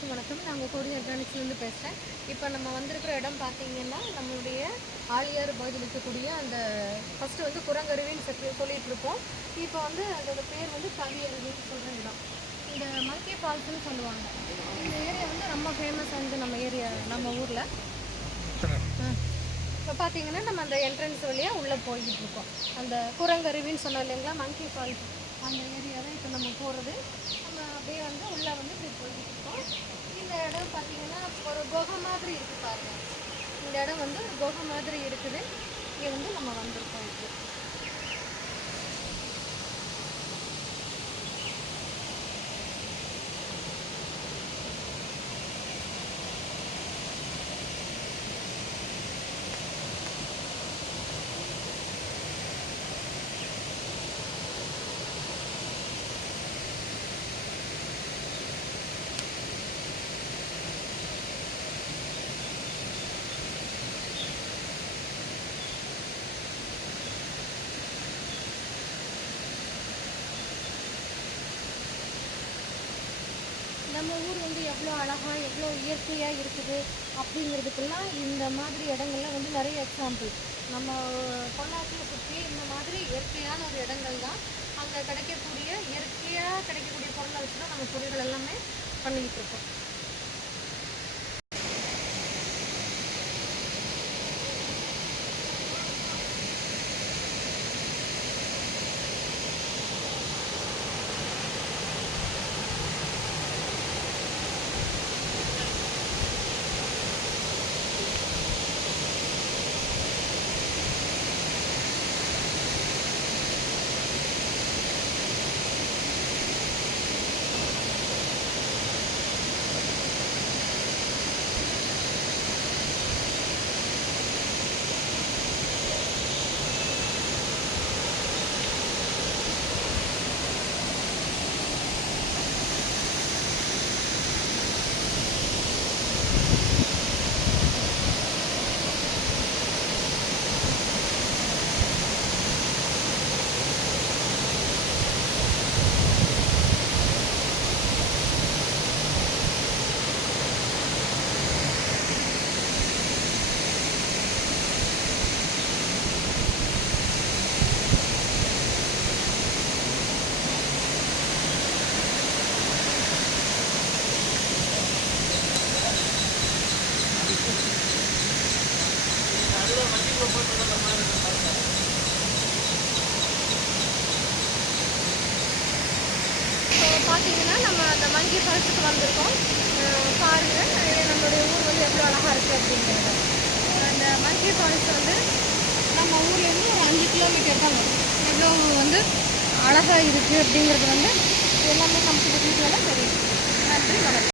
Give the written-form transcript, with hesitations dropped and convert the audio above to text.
அனைவருக்கும் வணக்கம். நான் உங்கள் கோடி ஆர்கானிக்ஸ்லேருந்து பேசுகிறேன். இப்போ நம்ம வந்திருக்கிற இடம் பார்த்தீங்கன்னா, நம்மளுடைய ஆழியாறு பகுதியில் இருக்கக்கூடிய அந்த ஃபஸ்ட்டு வந்து குரங்கருவின்னு சொல்லிட்டு இருப்போம். இப்போ வந்து அதோட பேர் வந்து கவியருவின்னு சொல்கிற இடம். இந்த மங்கி ஃபால்ஸ்ன்னு சொல்லுவாங்க. இந்த ஏரியா வந்து ரொம்ப ஃபேமஸ் ஆனது நம்ம ஊரில். இப்போ பார்த்தீங்கன்னா நம்ம அந்த என்ட்ரன்ஸ் வழியாக உள்ளே போய்கிட்டு இருக்கோம். அந்த குரங்கருவின்னு சொன்னோம் இல்லைங்களா, மங்கி ஃபால்ஸ் அந்த ஏரியா தான் இப்போ நம்ம போகிறது. நம்ம அப்படியே வந்து உள்ளே வந்து இப்படி போய்கிட்டு இருக்கோம். இந்த இடம் பார்த்தீங்கன்னா ஒரு குகை மாதிரி இருக்குது பாருங்கள். இந்த இடம் வந்து ஒரு குகை மாதிரி இருக்குது. இங்கே வந்து நம்ம வந்திருக்கோம் இப்போ. நம்ம ஊர் வந்து எவ்வளோ அழகாக எவ்வளோ இயற்கையாக இருக்குது அப்படிங்கிறதுக்கெல்லாம் இந்த மாதிரி இடங்கள்லாம் வந்து நிறைய எக்ஸாம்பிள். நம்ம பொள்ளாச்சியை சுற்றி இந்த மாதிரி இயற்கையான ஒரு இடங்கள் தான். அங்கே இயற்கையாக கிடைக்கக்கூடிய பொருளை வச்சு தான் நம்ம பொருள்கள் எல்லாமே பண்ணிக்கிட்டு இருக்கோம். பார்த்தீங்கன்னா நம்ம அந்த மங்கி ஃபால்ஸுக்கு வந்திருக்கோம். பாருங்கள் நம்மளுடைய ஊர் வந்து எவ்வளோ அழகாக இருக்குது அப்படிங்கிறது. அந்த மங்கி ஃபால்ஸ் வந்து நம்ம ஊர்லேருந்து ஒரு 5 கிலோமீட்டர் தான் வரும். எவ்வளோ வந்து அழகாக இருக்குது அப்படிங்கிறது வந்து எல்லாமே நமக்கு இந்த வீடியோவில் தெரியும். நன்றி, வணக்கம்.